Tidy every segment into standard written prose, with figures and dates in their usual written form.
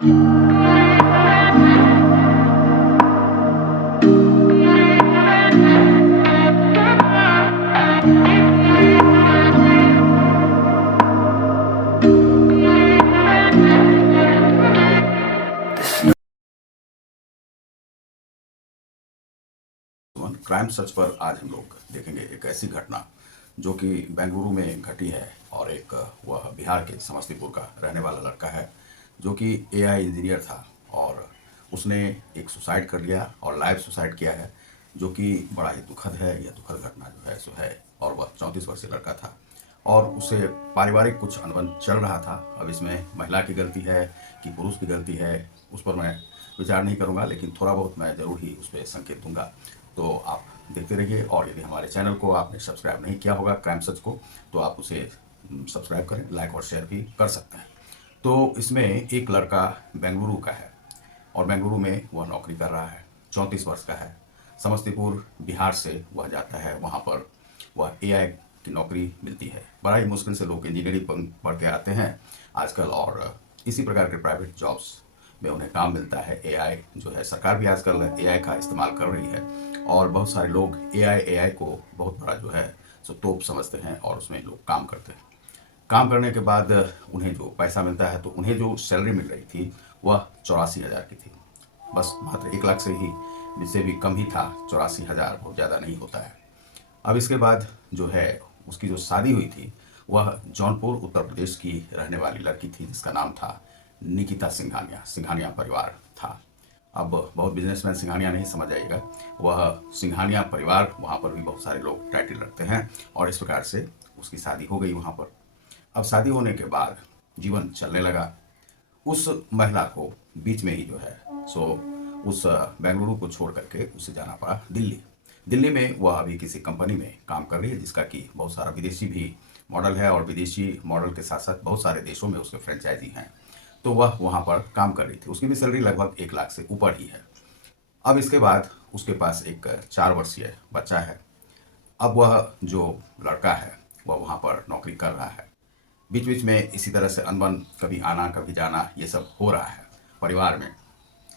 Crime search पर आज हम लोग देखेंगे एक ऐसी घटना जो कि बेंगलुरु में घटी है और एक वह बिहार के समस्तीपुर का रहने वाला लड़का है जो कि एआई इंजीनियर था और उसने एक सुसाइड कर लिया और लाइव सुसाइड किया है, जो कि बड़ा ही दुखद है। यह दुखद घटना जो है सो है और वह 34 वर्षीय लड़का था और उसे पारिवारिक कुछ अनबन चल रहा था। अब इसमें महिला की गलती है कि पुरुष की गलती है, उस पर मैं विचार नहीं करूंगा, लेकिन थोड़ा बहुत मैं ज़रूर ही उस पर संकेत दूंगा। तो आप देखते रहिए और यदि हमारे चैनल को आपने सब्सक्राइब नहीं किया होगा क्राइम सच को, तो आप उसे सब्सक्राइब करें, लाइक और शेयर भी कर सकते हैं। तो इसमें एक लड़का बेंगलुरु का है और बेंगलुरु में वह नौकरी कर रहा है, 34 वर्ष का है। समस्तीपुर बिहार से वह जाता है, वहाँ पर वह एआई की नौकरी मिलती है। बड़ा ही मुश्किल से लोग इंजीनियरिंग पढ़ के आते हैं आजकल और इसी प्रकार के प्राइवेट जॉब्स में उन्हें काम मिलता है। एआई जो है, सरकार भी आजकल एआई का इस्तेमाल कर रही है और बहुत सारे लोग एआई को बहुत बड़ा जो है सो तोप समझते हैं और उसमें लोग काम करते हैं। काम करने के बाद उन्हें जो पैसा मिलता है, तो उन्हें जो सैलरी मिल रही थी वह 84,000 की थी। बस मात्र 1 लाख से ही जिससे भी कम ही था। 84,000 बहुत ज़्यादा नहीं होता है। अब इसके बाद जो है उसकी जो शादी हुई थी वह जौनपुर उत्तर प्रदेश की रहने वाली लड़की थी जिसका नाम था निकिता सिंघानिया। सिंघानिया परिवार था। अब बहुत बिजनेसमैन सिंघानिया नहीं समझ आइएगा, वह सिंघानिया परिवार, वहाँ पर भी बहुत सारे लोग टाइटल रखते हैं और इस प्रकार से उसकी शादी हो गई वहाँ पर। अब शादी होने के बाद जीवन चलने लगा। उस महिला को बीच में ही जो है सो उस बेंगलुरु को छोड़ करके उसे जाना पड़ा दिल्ली। दिल्ली में वह अभी किसी कंपनी में काम कर रही है जिसका कि बहुत सारा विदेशी भी मॉडल है और विदेशी मॉडल के साथ साथ बहुत सारे देशों में उसके फ्रेंचाइजी हैं। तो वह वहाँ पर काम कर रही थी। उसकी भी सैलरी लगभग 1 लाख से ऊपर ही है। अब इसके बाद उसके पास एक 4 वर्षीय बच्चा है। अब वह जो लड़का है वह वहाँ पर नौकरी कर रहा है। बीच बीच में इसी तरह से अनबन, कभी आना कभी जाना, ये सब हो रहा है परिवार में।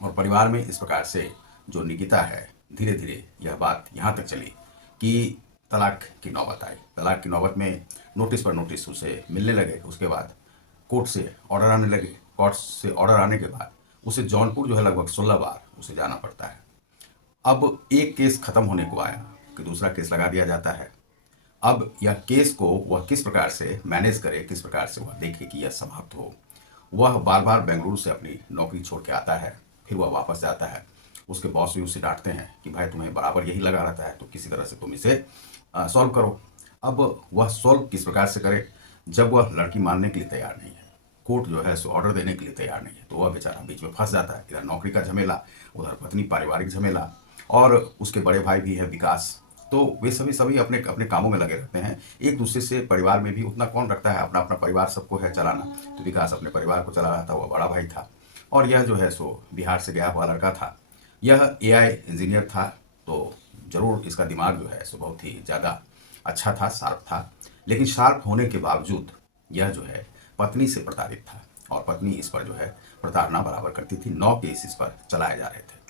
और परिवार में इस प्रकार से जो निकिता है, धीरे धीरे यह बात यहाँ तक चली कि तलाक की नौबत आई। तलाक की नौबत में नोटिस पर नोटिस उसे मिलने लगे। उसके बाद कोर्ट से ऑर्डर आने लगे। कोर्ट से ऑर्डर आने के बाद उसे जौनपुर जो है लगभग 16 बार उसे जाना पड़ता है। अब एक केस खत्म होने को आया कि दूसरा केस लगा दिया जाता है। अब यह केस को वह किस प्रकार से मैनेज करे, किस प्रकार से वह देखे कि यह समाप्त हो। वह बार बार बेंगलुरु से अपनी नौकरी छोड़ के आता है, फिर वह वापस जाता है। उसके बॉस भी उसे डांटते हैं कि भाई तुम्हें बराबर यही लगा रहता है, तो किसी तरह से तुम इसे सॉल्व करो। अब वह सॉल्व किस प्रकार से करे जब वह लड़की मानने के लिए तैयार नहीं है, कोर्ट जो है सो ऑर्डर देने के लिए तैयार नहीं है, तो वह बेचारा बीच में फंस जाता है। इधर नौकरी का झमेला, उधर पत्नी पारिवारिक झमेला और उसके बड़े भाई भी है विकास। तो वे सभी सभी अपने अपने कामों में लगे रहते हैं। एक दूसरे से परिवार में भी उतना कौन रखता है, अपना अपना परिवार सबको है चलाना। तो विकास अपने परिवार को चला रहा था, वह बड़ा भाई था। और यह जो है सो बिहार से गया हुआ लड़का था। यह एआई इंजीनियर था, तो ज़रूर इसका दिमाग जो है सो बहुत ही ज़्यादा अच्छा था, शार्प था। लेकिन शार्प होने के बावजूद यह जो है पत्नी से प्रताड़ित था और पत्नी इस पर जो है प्रताड़ना बराबर करती थी। 9 केस इस पर चलाए जा रहे थे।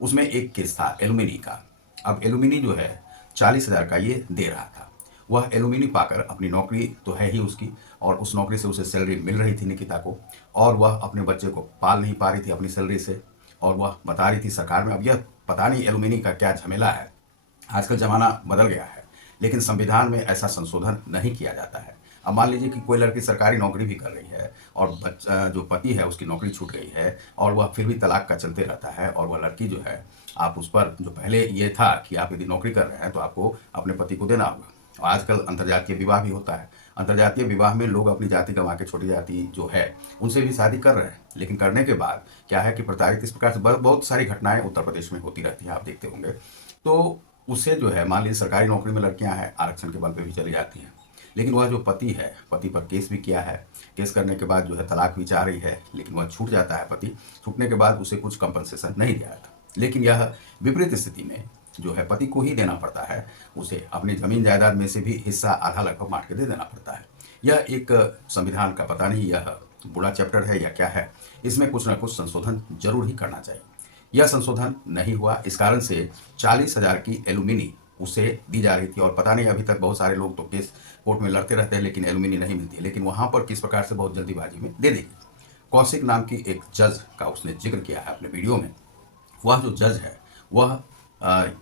उसमें एक केस था एलुमिनी का। अब एलुमिनी जो है 40,000 का ये दे रहा था। वह एलुमिनी पाकर, अपनी नौकरी तो है ही उसकी और उस नौकरी से उसे सैलरी मिल रही थी निकिता को, और वह अपने बच्चे को पाल नहीं पा रही थी अपनी सैलरी से। और वह बता रही थी सरकार में, अब यह पता नहीं एलुमिनी का क्या झमेला है। आजकल ज़माना बदल गया है, लेकिन संविधान में ऐसा संशोधन नहीं किया जाता है। अब मान लीजिए कि कोई लड़की सरकारी नौकरी भी कर रही है और बच्चा जो पति है उसकी नौकरी छूट गई है और वह फिर भी तलाक का चलते रहता है, और वह लड़की जो है, आप उस पर जो पहले ये था कि आप यदि नौकरी कर रहे हैं तो आपको अपने पति को देना होगा। और आजकल अंतर्जातीय विवाह भी होता है। अंतर्जातीय विवाह में लोग अपनी जाति गंवा के छोटी जाति जो है उनसे भी शादी कर रहे हैं, लेकिन करने के बाद क्या है कि प्रताड़ित इस प्रकार से बहुत सारी घटनाएं उत्तर प्रदेश में होती रहती हैं, आप देखते होंगे। तो उससे जो है, मान लीजिए सरकारी नौकरी में लड़कियां हैं, आरक्षण के बल पे भी चली जाती हैं, लेकिन वह जो पति है, पति पर केस भी किया है। केस करने के बाद जो है तलाक भी चाह रही है, लेकिन वह छूट जाता है। पति छूटने के बाद उसे कुछ कंपनसेशन नहीं दिया था, लेकिन यह विपरीत स्थिति में जो है पति को ही देना पड़ता है। उसे अपनी जमीन जायदाद में से भी हिस्सा आधा लगभग बांट के दे देना पड़ता है। यह एक संविधान का, पता नहीं यह बुरा चैप्टर है या क्या है, इसमें कुछ ना कुछ संशोधन जरूर ही करना चाहिए। यह संशोधन नहीं हुआ, इस कारण से 40,000 की एलुमिनी उसे दी जा रही थी और पता नहीं अभी तक बहुत सारे लोग तो केस कोर्ट में लड़ते रहते हैं लेकिन एलुमिनी नहीं मिलती है, लेकिन वहां पर किस प्रकार से बहुत जल्दीबाजी में दे देगी। कौशिक नाम की एक जज का उसने जिक्र किया है अपने वीडियो में। वह जो जज है वह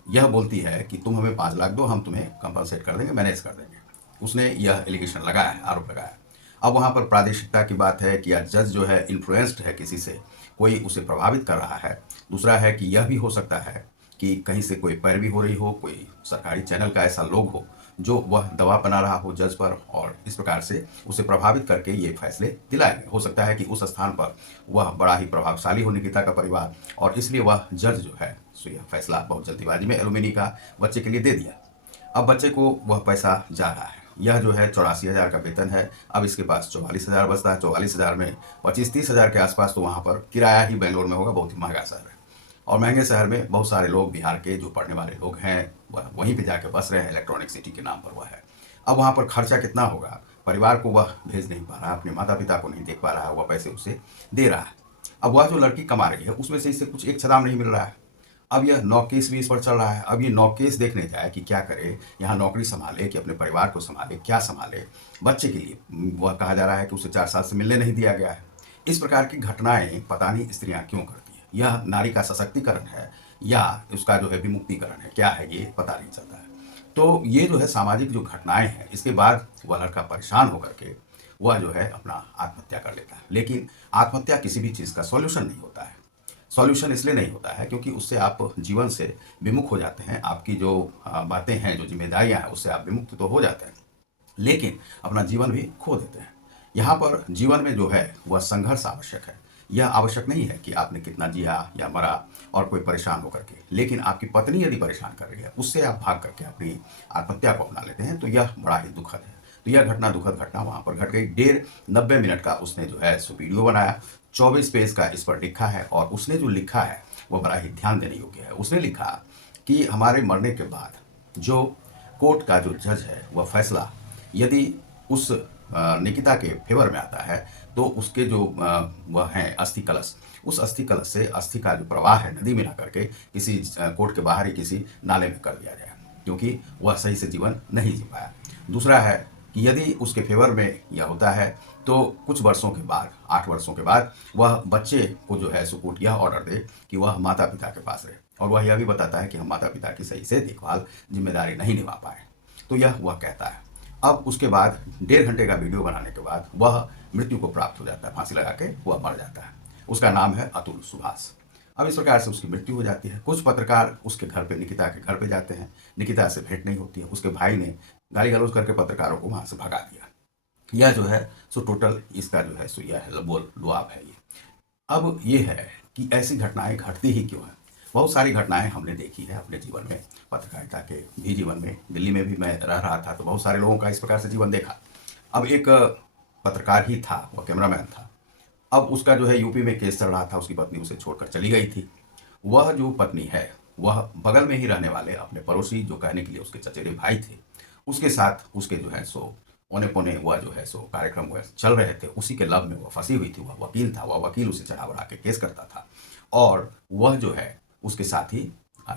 यह बोलती है कि तुम हमें 5 लाख दो, हम तुम्हें कंपनसेट कर देंगे, मैनेज कर देंगे। उसने यह एलिगेशन लगाया है, आरोप लगाया है। अब वहाँ पर प्रादेशिकता की बात है कि यह जज जो है इन्फ्लुएंस्ड है किसी से, कोई उसे प्रभावित कर रहा है। दूसरा है कि यह भी हो सकता है कि कहीं से कोई पैरवी हो रही हो, कोई सरकारी चैनल का ऐसा लोग हो जो वह दबाव बना रहा हो जज पर और इस प्रकार से उसे प्रभावित करके ये फैसले दिलाए। हो सकता है कि उस स्थान पर वह बड़ा ही प्रभावशाली हो निकिता का परिवार, और इसलिए वह जज जो है सो यह फैसला बहुत जल्दीबाजी में एलुमिनी का बच्चे के लिए दे दिया। अब बच्चे को वह पैसा जा रहा है। यह जो है 84,000 का वेतन है, अब इसके पास 44,000 बचता है। 44,000 में 25-30,000 के आसपास तो वहाँ पर किराया ही बेंगलोर में होगा, बहुत ही महंगा शहर है। और महंगे शहर में बहुत सारे लोग बिहार के जो पढ़ने वाले लोग हैं वह वहीं पे जाके बस रहे हैं, इलेक्ट्रॉनिक सिटी के नाम पर वह है। अब वहाँ पर खर्चा कितना होगा, परिवार को वह भेज नहीं पा रहा, अपने माता पिता को नहीं देख पा रहा है, वह पैसे उसे दे रहा है। अब वह जो लड़की कमा रही है उसमें से इसे कुछ एक छदाम नहीं मिल रहा है। अब यह 9 केस भी इस पर चल रहा है। अब ये 9 केस देखने जाए कि क्या करे, यहाँ नौकरी संभाले कि अपने परिवार को संभाले, क्या संभाले। बच्चे के लिए वह कहा जा रहा है कि उसे 4 साल से मिलने नहीं दिया गया है। इस प्रकार की घटनाएं पता नहीं स्त्रियां क्यों करती है। यह नारी का सशक्तिकरण है या उसका जो है विमुक्तिकरण है, क्या है ये पता नहीं चलता है। तो ये जो है सामाजिक जो घटनाएं हैं, इसके बाद वह लड़का परेशान होकर के वह जो है अपना आत्महत्या कर लेता है। लेकिन आत्महत्या किसी भी चीज़ का सॉल्यूशन नहीं होता है। सॉल्यूशन इसलिए नहीं होता है क्योंकि उससे आप जीवन से विमुख हो जाते हैं। आपकी जो बातें हैं, जो जिम्मेदारियां हैं, उससे आप विमुक्त तो हो जाते हैं लेकिन अपना जीवन भी खो देते हैं। यहाँ पर जीवन में जो है वह संघर्ष आवश्यक है। यह आवश्यक नहीं है कि आपने कितना जिया या मरा और कोई परेशान होकर के, लेकिन आपकी पत्नी यदि परेशान कर रही है उससे आप भाग करके अपनी आत्महत्या को अपना लेते हैं तो यह बड़ा ही दुखद है। तो यह घटना, दुखद घटना वहाँ पर घट गई। 90 मिनट का उसने जो है सो वीडियो बनाया, 24 पेज का इस पर लिखा है और उसने जो लिखा है वह बड़ा ही ध्यान देने योग्य है। उसने लिखा कि हमारे मरने के बाद जो कोर्ट का जो जज है वह फैसला यदि उस निकिता के फेवर में आता है तो उसके जो वह हैं अस्थि कलश, उस अस्थि कलश से अस्थि का जो प्रवाह है नदी में ना करके किसी कोर्ट के बाहर ही किसी नाले में कर दिया जाए, क्योंकि वह सही से जीवन नहीं जी पाया। दूसरा है कि यदि उसके फेवर में यह होता है तो कुछ वर्षों के बाद, 8 वर्षों के बाद, वह बच्चे को जो है कोर्ट यह ऑर्डर दे कि वह माता पिता के पास रहे, और वह यह भी बताता है कि हम माता पिता की सही से देखभाल जिम्मेदारी नहीं निभा पाए। तो यह वह कहता है। अब उसके बाद 1.5 घंटे का वीडियो बनाने के बाद वह मृत्यु को प्राप्त हो जाता है, फांसी लगा के वह मर जाता है। उसका नाम है अतुल सुभाष। अब इस प्रकार से उसकी मृत्यु हो जाती है। कुछ पत्रकार उसके घर पे, निकिता के घर पे जाते हैं, निकिता से भेंट नहीं होती है। उसके भाई ने गाली गलौज करके पत्रकारों को वहां से भगा दिया। यह जो है सो टोटल इसका जो है सो यह है बोल लुआब है ये। अब ये है कि ऐसी घटनाएं घटती ही क्यों है। बहुत सारी घटनाएं हमने देखी है अपने जीवन में, पत्रकारिता के भी जीवन में। दिल्ली में भी मैं रह रहा था तो बहुत सारे लोगों का इस प्रकार से जीवन देखा। अब एक पत्रकार ही था, वह कैमरामैन था। अब उसका जो है यूपी में केस चल रहा था, उसकी पत्नी उसे छोड़कर चली गई थी। वह जो पत्नी है वह बगल में ही रहने वाले अपने पड़ोसी, जो कहने के लिए उसके चचेरे भाई थे, उसके साथ उसके जो है सो औने पौने वह जो है सो कार्यक्रम वह चल रहे थे। उसी के लव में वह फंसी हुई थी। वह वकील था, वह वकील उसे चढ़ा बढ़ा के केस करता था और वह जो है उसके साथ ही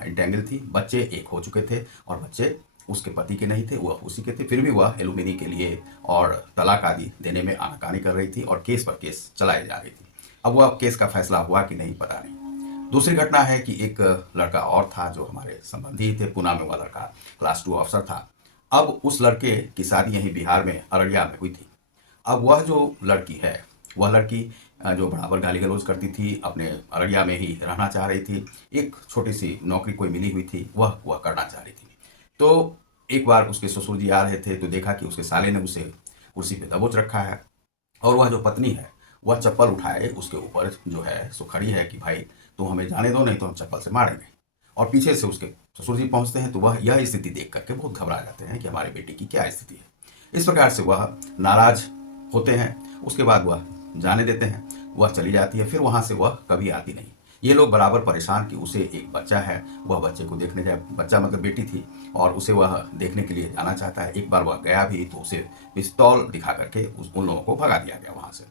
इंटेंगल थी। बच्चे एक हो चुके थे और बच्चे उसके पति के नहीं थे, वह उसी के थे। फिर भी वह एलुमिनी के लिए और तलाक आदि देने में आनाकानी कर रही थी और केस पर केस चलाई जा रही थी। अब वह केस का फैसला हुआ कि नहीं पता नहीं। दूसरी घटना है कि एक लड़का और था जो हमारे संबंधी ही थे, पूना में वह लड़का क्लास 2 अफसर था। अब उस लड़के की शादी यहीं बिहार में अररिया में हुई थी। अब वह जो लड़की है, वह लड़की जो बराबर गाली गलौज करती थी, अपने अररिया में ही रहना चाह रही थी, एक छोटी सी नौकरी कोई मिली हुई थी वह करना चाह रही थी। तो एक बार उसके ससुर जी आ रहे थे तो देखा कि उसके साले ने उसे कुर्सी पे दबोच रखा है और वह जो पत्नी है वह चप्पल उठाए उसके ऊपर जो है सो खड़ी है कि भाई तुम हमें जाने दो, नहीं तो हम चप्पल से मारेंगे। और पीछे से उसके ससुर जी पहुंचते हैं तो वह यह स्थिति देख करके बहुत घबरा जाते हैं कि हमारे बेटे की क्या स्थिति है। इस प्रकार से वह नाराज होते हैं। उसके बाद वह जाने देते हैं, वह चली जाती है। फिर वहां से वह कभी आती नहीं। ये लोग बराबर परेशान कि उसे एक बच्चा है, वह बच्चे को देखने जाए, बच्चा मतलब बेटी थी, और उसे वह देखने के लिए जाना चाहता है। एक बार वह गया भी तो उसे पिस्तौल दिखा करके उन लोगों को भगा दिया गया वहां से।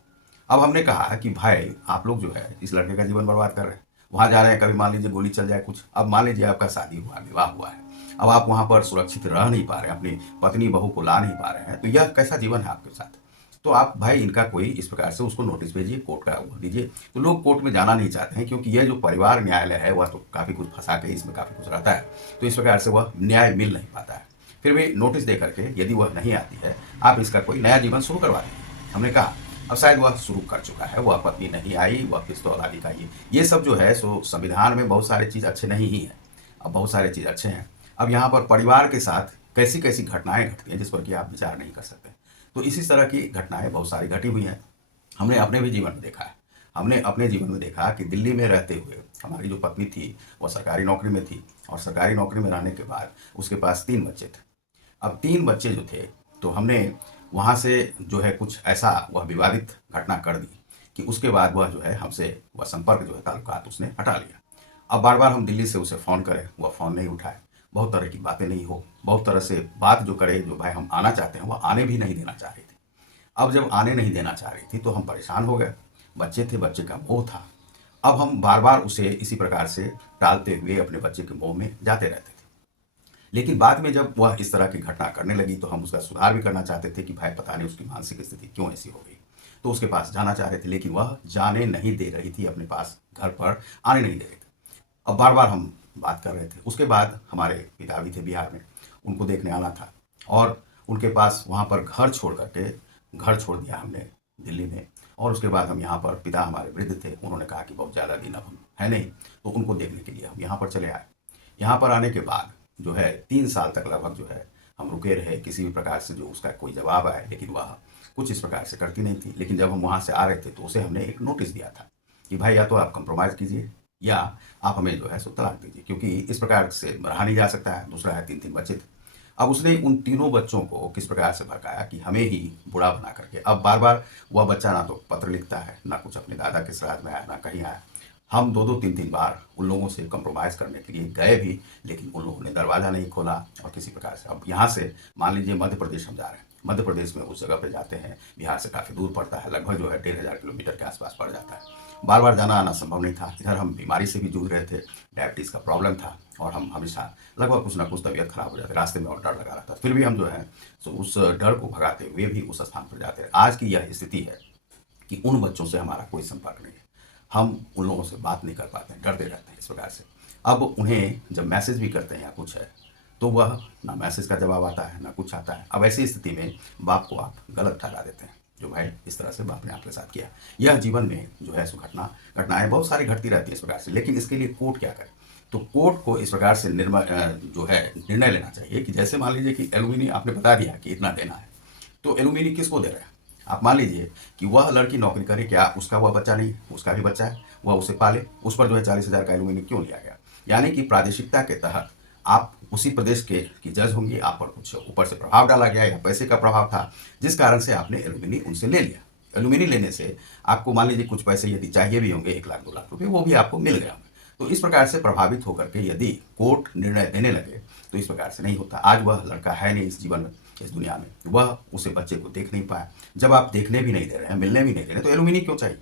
अब हमने कहा कि भाई आप लोग जो है इस लड़के का जीवन बर्बाद कर रहे हैं, वहाँ जा रहे हैं, कभी मान लीजिए गोली चल जाए कुछ, अब मान लीजिए आपका शादी हुआ, विवाह हुआ है, अब आप वहाँ पर सुरक्षित रह नहीं पा रहे हैं, अपनी पत्नी बहू को ला नहीं पा रहे हैं, तो यह कैसा जीवन है आपके साथ? तो आप भाई इनका कोई इस प्रकार से उसको नोटिस भेजिए, कोर्ट का वो दीजिए। तो लोग कोर्ट में जाना नहीं चाहते हैं, क्योंकि यह जो परिवार न्यायालय है वह तो काफ़ी कुछ फंसा के इसमें काफ़ी कुछ रहता है, तो इस प्रकार से वह न्याय मिल नहीं पाता है। फिर भी नोटिस दे करके यदि वह नहीं आती है, आप इसका कोई नया जीवन शुरू करवा दीजिए। हमने कहा अब शायद वह शुरू कर चुका है, वह पत्नी नहीं आई, वह पिस्तौल आदि का ये सब जो है सो संविधान में बहुत सारी चीज़ अच्छे नहीं ही हैं, अब बहुत सारे चीज़ अच्छे हैं। अब यहाँ पर परिवार के साथ कैसी कैसी घटनाएं घटती हैं जिस पर कि आप विचार नहीं कर सकते। तो इसी तरह की घटनाएं बहुत सारी घटी हुई हैं, हमने अपने भी जीवन में देखा है। हमने अपने जीवन में देखा कि दिल्ली में रहते हुए हमारी जो पत्नी थी वह सरकारी नौकरी में थी, और सरकारी नौकरी में रहने के बाद उसके पास 3 बच्चे थे। अब 3 बच्चे जो थे, तो हमने वहाँ से जो है कुछ ऐसा वह विवादित घटना कर दी कि उसके बाद वह जो है हमसे वह संपर्क जो है ताल्लुकात उसने हटा लिया। अब बार बार हम दिल्ली से उसे फ़ोन करें, वह फ़ोन नहीं उठाए, बहुत तरह की बातें नहीं हो, बहुत तरह से बात जो करे, जो भाई हम आना चाहते हैं वह आने भी नहीं देना चाह रही थी। अब जब आने नहीं देना चाह रही थी तो हम परेशान हो गए, बच्चे थे, बच्चे का मोह था। अब हम बार बार उसे इसी प्रकार से टालते हुए अपने बच्चे के मोह में जाते रहते थे। लेकिन बाद में जब वह इस तरह की घटना करने लगी तो हम उसका सुधार भी करना चाहते थे कि भाई पता नहीं उसकी मानसिक स्थिति क्यों ऐसी हो गई। तो उसके पास जाना चाह रहे थे, लेकिन वह जाने नहीं दे रही थी, अपने पास घर पर आने नहीं दे रही थी। अब बार बार हम बात कर रहे थे। उसके बाद हमारे पिता भी थे बिहार में, उनको देखने आना था, और उनके पास वहाँ पर घर छोड़ करके घर छोड़ दिया हमने दिल्ली में। और उसके बाद हम यहाँ पर, पिता हमारे वृद्ध थे, उन्होंने कहा कि बहुत ज़्यादा दिन अब हम है नहीं, तो उनको देखने के लिए हम यहाँ पर चले आए। यहाँ पर आने के बाद जो है 3 साल तक लगभग जो है हम रुके रहे, किसी भी प्रकार से जो उसका कोई जवाब आए, लेकिन वह कुछ इस प्रकार से करती नहीं थी। लेकिन जब हम वहाँ से आ रहे थे तो उसे हमने एक नोटिस दिया था कि भाई या तो आप कंप्रोमाइज़ कीजिए या आप हमें जो है सो तलाक दीजिए, क्योंकि इस प्रकार से रहा नहीं जा सकता है। दूसरा है 3-3 बच्चे थे। अब उसने उन तीनों बच्चों को किस प्रकार से भड़काया कि हमें ही बुरा बना करके, अब बार बार वह बच्चा ना तो पत्र लिखता है, ना कुछ अपने दादा के श्राद्ध में आया, ना कहीं आया। हम 2-2 3-3 बार उन लोगों से कंप्रोमाइज़ करने के लिए गए भी, लेकिन उन लोगों ने दरवाज़ा नहीं खोला। और किसी प्रकार से अब यहाँ से मान लीजिए मध्य प्रदेश हम जा रहे हैं, मध्य प्रदेश में उस जगह पे जाते हैं, बिहार से काफ़ी दूर पड़ता है, लगभग जो है 1500 किलोमीटर के आसपास पड़ जाता है। बार बार जाना आना संभव नहीं था। इधर हम बीमारी से भी जूझ रहे थे, डायबिटीज़ का प्रॉब्लम था, और हम हमेशा लगभग कुछ ना कुछ तबीयत खराब हो जाती, रास्ते में और डर लगा रहता। फिर भी हम जो है सो उस डर को भगाते हुए भी उस स्थान पर जाते रहे। आज की यह स्थिति है कि उन बच्चों से हमारा कोई संपर्क नहीं है, हम उन लोगों से बात नहीं कर पाते हैं, डरते रहते हैं इस प्रकार से। अब उन्हें जब मैसेज भी करते हैं या कुछ है, तो वह ना मैसेज का जवाब आता है, ना कुछ आता है। अब ऐसी स्थिति में बाप को आप गलत ठहरा देते हैं, जो भाई इस तरह से बाप ने आपके साथ किया। यह जीवन में जो है सो घटनाएं बहुत सारी घटती रहती है इस प्रकार से। लेकिन इसके लिए कोर्ट क्या करे? तो कोर्ट को इस प्रकार से जो है निर्णय लेना चाहिए कि जैसे मान लीजिए कि एलुमिनी आपने बता दिया कि इतना देना है, तो एलुमिनी किसको दे रहे हैं? आप मान लीजिए कि वह लड़की नौकरी करे, क्या उसका वह बच्चा नहीं, उसका भी बच्चा है, वह उसे पाले, उस पर जो है 40,000 का एलुमिनी क्यों लिया गया? यानी कि प्रादेशिकता के तहत आप उसी प्रदेश के की जज होंगी, आप पर कुछ ऊपर से प्रभाव डाला गया या पैसे का प्रभाव था, जिस कारण से आपने एलुमिनी उनसे ले लिया। एलुमिनी लेने से आपको मान लीजिए कुछ पैसे यदि चाहिए भी होंगे, 1 लाख 2 लाख रुपए, वो भी आपको मिल गया होंगे। तो इस प्रकार से प्रभावित होकर के यदि कोर्ट निर्णय देने लगे तो इस प्रकार से नहीं होता। आज वह लड़का है नहीं इस जीवन में, इस दुनिया में, वह उसे बच्चे को देख नहीं पाया। जब आप देखने भी नहीं दे रहे हैं, मिलने भी नहीं दे रहे, तो एलुमिनी क्यों चाहिए?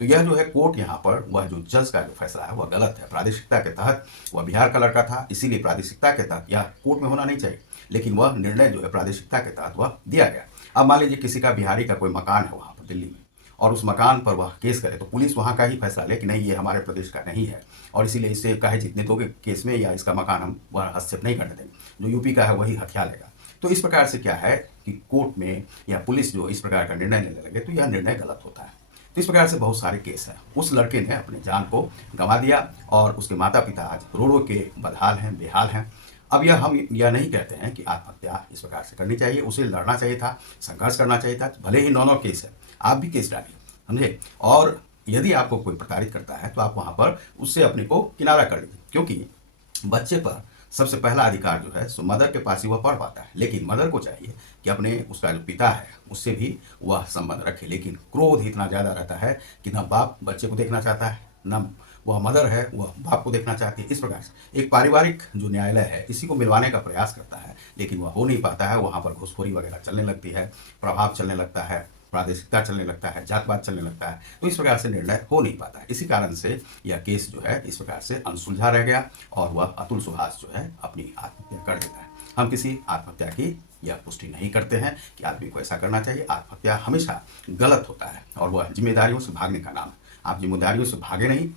तो यह जो है कोर्ट यहाँ पर वह जो जज का जो फैसला है वह गलत है। प्रादेशिकता के तहत वह बिहार का लड़का था, इसीलिए प्रादेशिकता के तहत यह कोर्ट में होना नहीं चाहिए, लेकिन वह निर्णय जो है प्रादेशिकता के तहत वह दिया गया। अब मान लीजिए किसी का बिहारी का कोई मकान है वहाँ पर दिल्ली में, और उस मकान पर वह केस करे, तो पुलिस वहाँ का ही फैसला ले कि नहीं ये हमारे प्रदेश का नहीं है, और इसीलिए इससे कहे जितने दोगे केस में या इसका मकान हम वह हस्तक्षेप नहीं करने देंगे, जो यूपी का है वही हथिया लेगा। तो इस प्रकार से क्या है कि कोर्ट में या पुलिस जो इस प्रकार का निर्णय लेने लगे तो यह निर्णय गलत होता है। तो इस प्रकार से बहुत सारे केस हैं। उस लड़के ने अपनी जान को गंवा दिया, और उसके माता पिता आज करोड़ों के बदहाल हैं, बेहाल हैं। अब हम यह नहीं कहते हैं कि आत्महत्या इस प्रकार से करनी चाहिए, उसे लड़ना चाहिए था, संघर्ष करना चाहिए था। भले ही 9-9 केस है, आप भी केस डालिए, समझे? और यदि आपको कोई प्रताड़ित करता है तो आप वहाँ पर उससे अपने को किनारा कर लीजिए, क्योंकि बच्चे पर सबसे पहला अधिकार जो है सो मदर के पास ही वह पढ़ पाता है। लेकिन मदर को चाहिए कि अपने उसका जो पिता है उससे भी वह संबंध रखे। लेकिन क्रोध इतना ज़्यादा रहता है कि न बाप बच्चे को देखना चाहता है, न वह मदर है वह बाप को देखना चाहती है। इस प्रकार से एक पारिवारिक जो न्यायालय है इसी को मिलवाने का प्रयास करता है, लेकिन वह हो नहीं पाता है। वहाँ पर घूसखोरी वगैरह चलने लगती है, प्रभाव चलने लगता है, प्रादेशिकता चलने लगता है, जात-पात चलने लगता है, तो इस प्रकार से निर्णय हो नहीं पाता है। इसी कारण से यह केस जो है इस प्रकार से अनसुलझा रह गया और वह अतुल सुभाष जो है अपनी आत्महत्या कर देता है। हम किसी आत्महत्या की यह पुष्टि नहीं करते हैं कि आदमी को ऐसा करना चाहिए। आत्महत्या हमेशा गलत होता है और वह ज़िम्मेदारियों से भागने का नाम है। आप ज़िम्मेदारियों से भागे नहीं,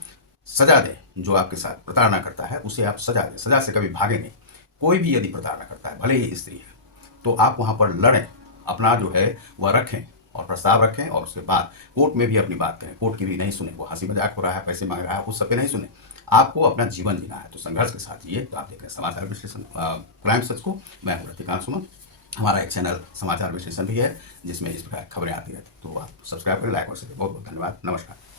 सज़ा दें। जो आपके साथ प्रताड़ना करता है उसे आप सज़ा दें, सज़ा से कभी भागे नहीं। कोई भी यदि प्रताड़ना करता है, भले ही स्त्री है, तो आप वहाँ पर लड़ें, अपना जो है वह रखें और प्रस्ताव रखें और उसके बाद कोर्ट में भी अपनी बात करें। कोर्ट की भी नहीं सुने, वो हँसी मज़ाक हो रहा है, पैसे माँग रहा है, उस सब पे नहीं सुने। आपको अपना जीवन जीना है, तो संघर्ष के साथ जिए। तो आप देख रहे हैं समाचार विश्लेषण क्राइम सच को। मैं हूँ रतिकांत सुमन। हमारा एक चैनल समाचार विश्लेषण भी है जिसमें इस प्रकार खबरें आती रहती हैं। तो आप सब्सक्राइब करें, लाइक और शेयर करें। बहुत बहुत धन्यवाद। नमस्कार।